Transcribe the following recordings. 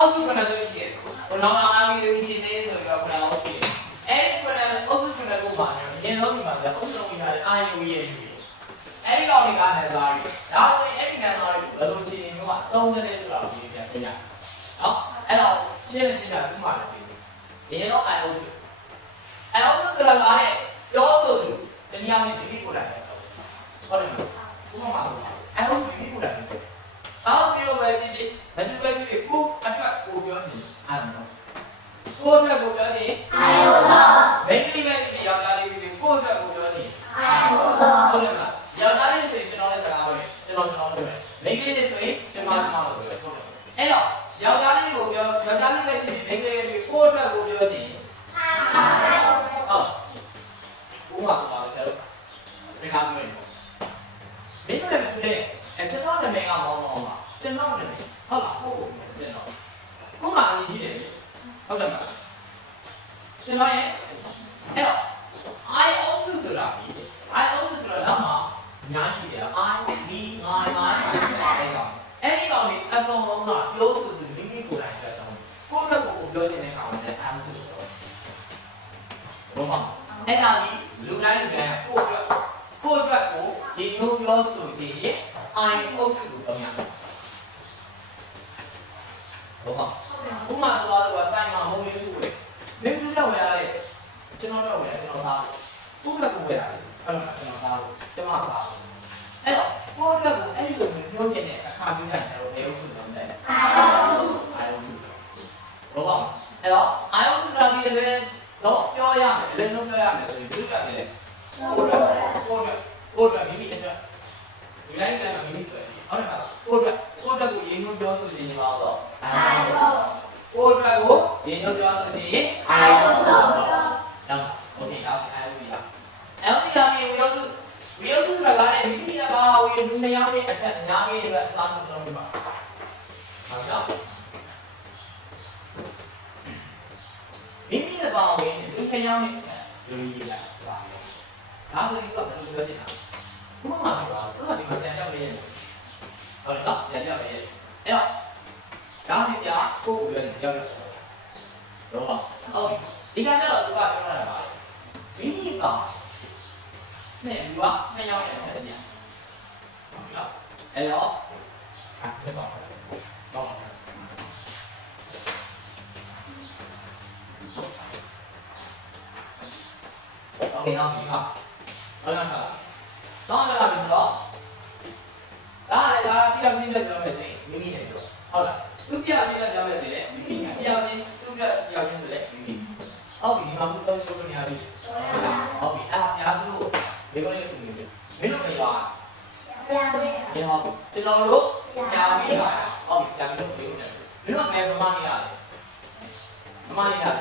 အောက်စုကလည်းရှိတယ်ဟိုနောက်အားပြီးရှိသေးဆိုတော့ခဏအောင်ရှိတယ်အဲ့ဒီကလည်းအောက်စုကလည်းကိုပါနေတယ်အရင်ဆုံးဒီမှာဆိုအုပ်စုံရတဲ့အာယုရဲ့ရှိတယ်အဲ့ဒီကောင်တွေကလည်းစားပြီးဒါဆိုရင်အဲ့ဒီကန်စားတွေကိုဘယ်လိုခြေနေမျိုးကတုံးတယ်ဆိုတာကိုသိချင်တယ်နော်အဲ့တော့ရှင်းရှင်းတာဥပမာလည်းပြီးအရင်တော့အာယုစုအဲ့အောက်စုကလည်းလာတဲ့ပြောဆိုသူတနည်းအားဖြင့်ဒီကိုလာတယ်ဟုတ်တယ်ဥပမာဆိုအဲ့အောက်စုဒီကိုလာတယ်အောက်ပြီးတော့ပဲဒီဘယ်သူပဲဖြစ်ကိုအတွက်ကိုပြောနေအာယုံကိုအတွက်ကိုပြောနေအာယုံမိန်းကလေးပဲဒီယောက်ျားလေးဖြစ်ကိုအတွက်ကိုပြောနေအာယုံဟုတ်တယ်မလားယောက်ျားလေးဆိုရင်ကျွန်တော်လည်းစကားပြောတယ်ကျွန်တော်ပြောတယ်မိန်းကလေးတွေဆိုရင်ကျွန်မပြောတယ်ဟုတ်တယ်အဲ့တော့ယောက်ျားလေးကိုပြောယောက်ျားလေးပဲဖြစ်မိန်းကလေးတွေကိုအတွက်ကိုပြောနေအာယုံဟုတ်ဘာမှမပြောဘူးစကားပြောနေမိန်းကလေးတွေကျွန်တော်နာမည်ကမောင်းမောင်းပါကျွန်တော်နာမည်ဟုတ်လားဟုတ်ကျွန်တော်ခုမှအရေးကြီးတယ်ဟုတ်တယ်မလားကျွန်တော်ရဲ့အဲ့တော့ I also ဆိုတာဒီ I also ဆိုတာတော့မှညာရှိတယ် I me my အဲ့ဒီကောင်လေးအကုန်လုံးက close ဆိုသူမိမိကိုယ်တိုင်ပြောတော့ကိုယ့်ဘက်ကိုပြောချင်တဲ့ကောင်နဲ့ I also ဆိုတော့ဘောမအဲ့ဒါကြီးလူတိုင်းလူတိုင်းကိုယ့်အတွက်ကိုဒီလိုပြောဆိုရင် I also ကိုပြောရမယ်ဟုတ်ပါဥမာဆိုတော့ဆိုင်မှာမုံလေးကိုဝယ်မင်းတို့တော့ဝယ်ရတယ်ကျွန်တော်တော့ဝယ်တယ်ကျွန်တော်စားတယ်ကိုယ့်ဘက်ကဝယ်ရတယ်အဲ့တော့ကျွန်တော်စားလို့ကျွန်မစားတယ်အဲ့တော့ကိုယ့်ဘက်ကိုအဲ့ဒီလိုမျိုးပြတဲ့အခါမျိုးနဲ့ကျွန်တော်ဘယ်လိုလုပ်လဲ I also ဟုတ်ပါအဲ့တော့ I also လာပြီးလည်းတော့ပြောရမယ်လည်းဆုံးပြောရမယ်ဆိုရင်သူကလည်းကိုယ့်ဘက်မိမိအတွက်ဒီလိုက်တယ်မိမိဆိုရင်ဟုတ်တယ်မလားကိုယ့်ဘက်ကိုရင်းနှီးပြောဆိုနေပါတော့ကိုယ့်ဘက်ကိုရင်းနှီးပြောဆိုခြင်းအာယုံတော့โอเคတော့အာယုံရအဲ့ဒီကမြေဝိယုဆိုတာကလည်းမိမိကဘာဝိယုနေရာနဲ့အထက်အများကြီးအတွက်အစားမလုပ်ပါဟုတ်လားမိမိကဘာဝိယုလူခရောင်းနဲ့လူကြီးလာစားဒါဆိုရင်တော့ဘယ်လိုပြောချင်တာဘုမဆိုတာသူကဒီမှာဆန်ကြောက်လေးဟုတ်တယ်နော်ဆန်ကြောက်လေးအဲ့တော့ဒါစီစရာကိုယ်ကိုယ်ပြောနေရောက်တော့ဟုတ်ဒီကနေ့တော့သူကပြောတာပါမိမိကနဲ့လူကနှစ်ယောက်ရဲ့ဆက်စီဟုတ်လားအဲ့တော့ဆက်ပါတော့โอเคနော်ဒီပါဟုတ်လားတော့လာပြီဆိုတော့ဒါလည်းဒါပြည့်ပြည့်နဲ့ပြောမယ်ဆိုရင်မိမိနဲ့ပြောဟုတ်လားသူပြည့်ပြည့်နဲ့ပြောမယ်ဆိုရင်မိမိနဲ့ပြည့်ပြည့်သူပြည့်ပြည့်ချင်းဆိုရင်မိမိဟုတ်ပြီဒီမှာဘုသုံးချုပ်နေရပြီဟုတ်ပြီအဲ့ဆရာတို့ဒီလိုလေးမင်းတို့မရောပြန်ဟုတ်ကျွန်တော်တို့ပြန်ပြီးပါဟုတ်ပြီဆရာတို့ပြောတယ်မင်းတို့လည်းမမနေရတယ်မမနေရတယ်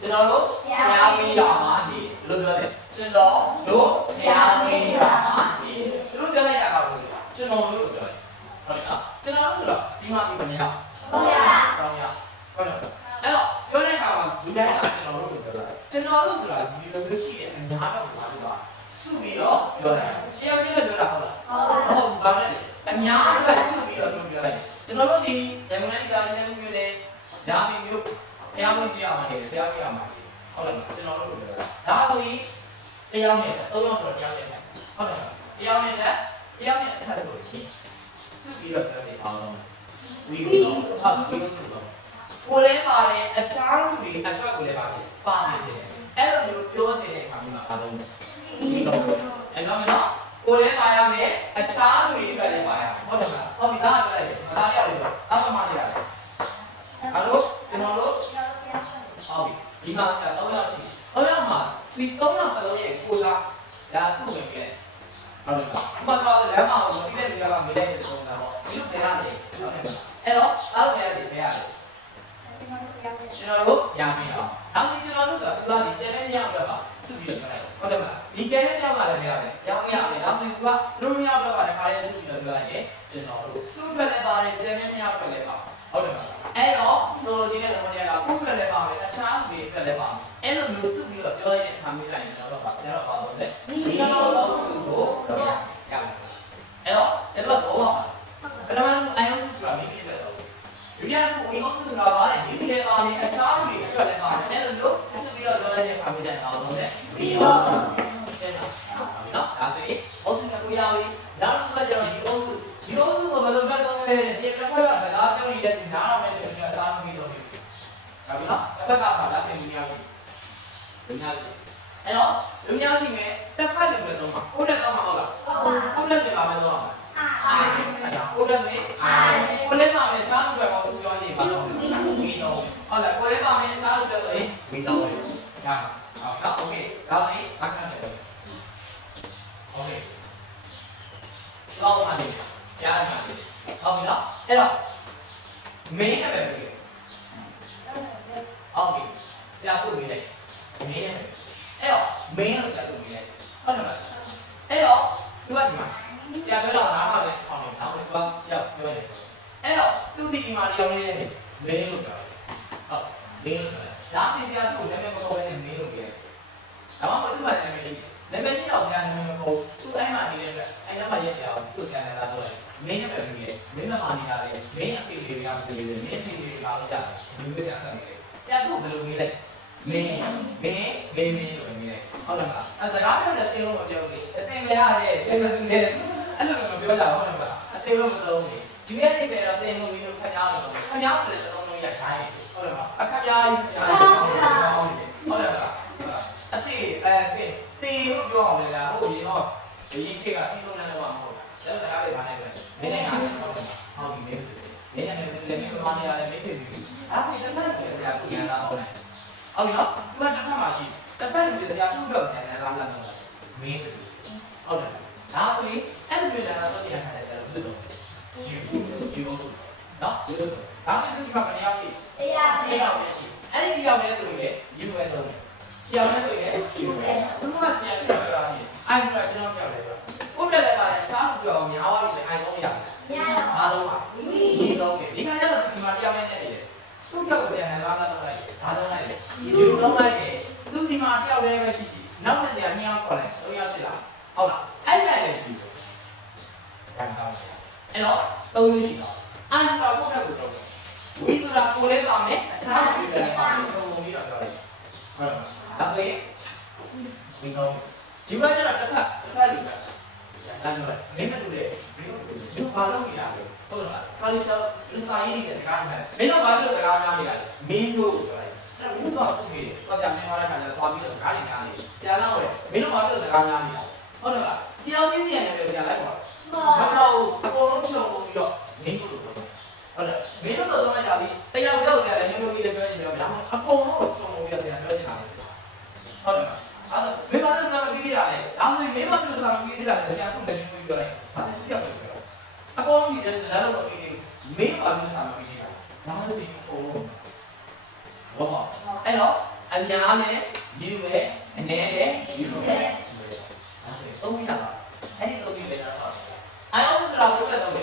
ကျွန်တော်တို့ပြန်ပြီးတော့မှဒီလိုပြောတယ်ကျွန်တော်တို့ပြန်ပြီးတော့မှဒီသူတို့ပြောလိုက်တာကကျွန်တော်တို့ပြောတယ်ဟုတ်တယ်နော်ကျွန်တော်တို့ဆိုတော့ဒီမှာဒီမနေရဟုတ်ရဟုတ်ရဟုတ်တယ်အဲ့တော့ပြောတဲ့အခါမှာဒီတိုင်းကကျွန်တော်တို့ပြောတာကျွန်တော်တို့ဆိုတာဒီလိုမျိုးရှိတယ်အများတော့ဘာလို့လဲစုပြီးတော့ပြောတယ်တယောက်ချင်းလည်းပြောတာဟုတ်လားဟုတ်ဘူးဘာလဲအများကစုပြီးတော့ပြောလိုက်ကျွန်တော်တို့ဒီရမန်ဒီကလည်းမျိုးတယ်ဒါမျိုးတရားဝင်ကြည့်ရမှာလေတရားဝင်ရမှာလေဟုတ်လားကျွန်တော်တို့ပြောတာဒါဆိုရင်တရားနဲ့သုံးယောက်ဆိုတော့တရားနဲ့ဟုတ်တယ်တရားနဲ့အထက်ဆိုရင်စုပြီးတော့ပြောနေအောင်ဝီကိုဟုတ်ဝီကိုဆိုတော့ကိုယ်လည်းပါတယ်အခြားလူတွေအတွက်ကိုလည်းပါတယ်ပါနေတယ်အဲ့လိုမျိုးပြောချင်တဲ့အခါမျိုးမှာအားလုံးအဲ့တော့ကိုယ်လည်းပါရမယ်အခြားလူတွေအတွက်လည်းပါရဟုတ်တယ်မလားဟုတ်ပြီဒါကပြောလိုက်ဒါရောက်ပြီတော့အမှန်မှန်ရတယ်အဲ့လိုကျွန်တော်တို့ဟုတ်ပြီဒီမှာဆရာ၃ယောက်ရှိ၃ယောက်မှာဒီ၃ယောက်စလုံးရဲ့ကိုယ်ကဒါသူ့ဝင်ခဲ့ဟုတ်တယ်မဟုတ်တော့လမ်းမှာမသိတဲ့လူကမေးတဲ့ပုံစံပေါ့ဒီလိုပြန်ရတယ်ဟုတ်တယ်အဲ့တော့အားလုံးရတယ်ပြန်ရတယ်ကျွန်တော်တို့ရမယ်တော့နောက်ပြီးကျွန်တော်တို့ဆိုတာသူကဒီကျန်တဲ့ညောက်တော့ပါစုပြီးတော့ပြောလိုက်ဟုတ်တယ်မလားဒီကျန်တဲ့ညောက်ကလည်းရတယ်ရောင်းရတယ်နောက်ဆိုသူကတို့ညောက်တော့ပါတခါလေးစုပြီးတော့ပြောလိုက်ရင်ကျွန်တော်တို့သူ့ဘက်လည်းပါတယ်ကျန်တဲ့ညောက်ကလည်းပါဟုတ်တယ်မလားအဲ့တော့ဆိုလိုချင်တဲ့သဘောတရားကကိုယ့်ဘက်လည်းပါတယ်အခြားလူတွေဘက်လည်းပါအဲ့လိုမျိုးစုပြီးတော့ပြောရတဲ့အခါမျိုးတိုင်းကျွန်တော်တို့ကဆရာတော်ပါတော့လေဒီလိုလို့စုကိုတော့ရတယ်အဲ့တော့တော့ဘယ်လိုပါပထမဆုံးအယုံစုဆိုတာမိမိပဲတော့ Durian ko, we also နေအခြားလူတွေအတွက်လည်းပါတယ်အဲ့လိုမျိုးဆက်ပြီးတော့ပြောလိုက်တဲ့အခါမျိုးကျရင်အောင်ဆုံးတယ်ပြီးတော့တဲ့နော်ဒါဆိုရင်အုပ်စုကကိုရပြီနောက်တစ်ခုကကျတော့ဒီအုပ်စုကိုဘယ်လိုပဲတော့လဲဒီတစ်ခါကစကားပြောနေတဲ့နားရမယ်ဆိုရင်အစားမပြီးတော့ဘူးဒါပြီနော်တစ်ခါကစားလားဆင်ပြီးရပြီလူများရှိအဲ့တော့လူများရှိမယ်တစ်ခါလည်းပဲတော့မှာကိုယ်နဲ့တော့မှာဟုတ်လားဟုတ်တယ်ပြန်ပါမယ်တော့အဲ့ဒါကိုယ်နဲ့ဆိုရင်ကိုယ်နဲ့ပါမယ်ချားလို့ပဲပေါ့သူပြောနေပါတော့ပြီးတော့ဟုတ်လားကိုယ်နဲ့ပါမယ်ချားလို့ပြောဆိုရင်ပြီးတော့ရမှာဟုတ်နော်โอเคဒါဆိုရင်အခက်တယ်โอเคတော့မှဒီကြားမှာဟုတ်ပြီနော်အဲ့တော့မင်းနဲ့ပဲပြီဟုတ်ပြီဆရာတို့မိလိုက်မင်းနဲ့အဲ့တော့မင်းလို့ဆရာတို့မိလိုက်ဟုတ်တယ်မလားအဲ့တော့သူကဒီမှာဆရာပြောတော့နားမှာပဲအောင်တယ်နောက်တော့ဆရာပြောတယ်အဲ့တော့သူဒီမှာဒီအောင်လေးမင်းလို့ပြောဟုတ်မင်းလို့ဒါစီဆရာတို့နာမည်မပေါ်ဘဲနဲ့မင်းလို့ပြောတယ်ဒါမှမဟုတ်သူ့မှာနာမည်ရှိနာမည်ရှိတော့ဆရာနာမည်မပေါ်သူအဲ့မှာနေတဲ့အတွက်အဲ့နာမှာရက်ကြအောင်သူ့ဆရာနဲ့လာတော့တယ်မင်းနဲ့ပဲပြီးတယ်မင်းကမာနေတာလေမင်းအဖေတွေကပြောတယ်မင်းအဖေတွေကလာကြတယ်ဒီလိုဆရာဆက်နေတယ်ဆရာတို့ဘယ်လိုနေလဲမင်းလို့နေတယ်ဟုတ်လားအဲစကားပြောတဲ့တင်းလို့မပြောဘူးအတင်းမရတယ်တင်းမသူနဲ့အဲ့လိုမပြောကြဘူးဟုတ်လားအတင်းလို့မသုံးဘူးဒီရက်နေတယ်တော့တင်းလို့ပြီးတော့ခဏအောင်လို့ခဏအောင်လည်းသုံးလို့ရဆိုင်ဟုတ်လားအခက်ကြားကြီးဟုတ်လားအတေတင်းလို့ပြောအောင်လေလားဟုတ်ပြီတော့ဒီခေတ်ကတင်းလို့လည်းမဟုတ်ဘူးဆက်စကားတွေဘာနဲ့လဲမင်းနဲ့ဟာဟုတ်ပြီမင်းနဲ့လည်းမမနေရတယ်မင်းဖြစ်ပြီအဲ့ဒီတစ်ခါတည်းဆရာကပြန်လာတော့တယ်ဟုတ်ပြီနော်သူကတစ်ခါမှရှိတစ်ခါတည်းဆရာသူ့တော့ဆရာလည်းလာလာတော့မင်းဟုတ်တယ်ဒါဆိုရင်အဲ့ဒီပြန်လာတော့ပြန်လာတယ်ဆရာတို့ယူအောင်နော်ယူဒါဆိုဒီမှာဘယ်ရောက်ရှိတရားရှိအဲ့ဒီရောက်နေဆိုရင်ယူပဲတော့ရောက်နေဆိုရင်ယူပဲသူကဆရာပြောတာရှိအဲ့ဒါကျွန်တော်ပြောတယ်ကိုယ်လည်းပါတယ်စားလို့ပြောအောင်များသွားပြီဆိုရင်အိုင်တော့မရဘူးအားလုံးပါဒီတော့ဒီခါကျတော့ဒီမှာတရားမင်းနေတယ်သူ့တော့ဆရာနဲ့လာလာတော့လိုက်ဒါတော့လိုက်ဒီလိုတော့လိုက်တယ်သူဒီမှာတယောက်တည်းပဲရှိနောက်တစ်ဆရာနှစ်ယောက်ခေါ်လိုက်၃ယောက်ဖြစ်လာဟုတ်လားအဲ့ဒါလည်းရှိတယ်ဒါတော့အဲ့တော့၃မျိုးရှိတော့အိုင်ဆိုတာကိုယ့်ဘက်ကိုတော့ဝိဆိုတာကိုလည်းပါမယ်အခြားလူတွေလည်းပါမယ်ဆုံးပြီးတော့ပြောတယ်ဟုတ်လားဒါဆိုရင်ဒီတော့ဒီကကျတော့တစ်ခါလူပဲအဲ့တော့မင်းမတူတယ်မင်းတို့ဘာလုပ်နေတာလဲဟုတ်လားခါလေးဆိုလူဆိုင်ရည်တဲ့စကားနဲ့မင်းတို့ဘာလို့စကားများနေတာလဲမင်းတို့ပြောလိုက်အဲ့တော့ဘုရားဆုပြီးတော့ဆရာမင်းသွားတဲ့ခါကျသွားပြီးတော့စကားတွေများနေဆရာတော့မင်းတို့ဘာလို့စကားများနေတာဟုတ်လားတရားချင်းပြန်တယ်ဆရာလိုက်ပါတော့အကုန်လုံးချုံပြီးတော့မင်းတို့ဟုတ်လားမင်းတို့တော့လိုက်ကြပြီတရားပြောဆရာလည်းညို့ပြီးလည်းပြောနေတယ်ဗျာအကုန်လုံးချုံပြီးတော့ဆရာပြောနေတာဟုတ်လားအဲ့တော့မင်းဘာလို့စကားပြီးရတယ်ဒါဆိုရင်မင်းဘာလို့စကားပြီးရတယ်ဆရာကလည်းညို့ပြီးပြောလိုက်ဘာလဲပြောတယ်အကုန်လုံးဒီလည်းလည်းတော့ပြီးမင်းဘာလို့စကားပြီးရတယ်ဒါမှမဟုတ်ဒီအကုန်လုံးဘောအဲ့တော့အများနဲ့ယူပဲအနေနဲ့ယူပဲအဲ့ဒါသုံးရတာအဲ့ဒီသုံးပြီးပဲတော့အဲ့တော့ဘယ်လိုလုပ်လဲတော့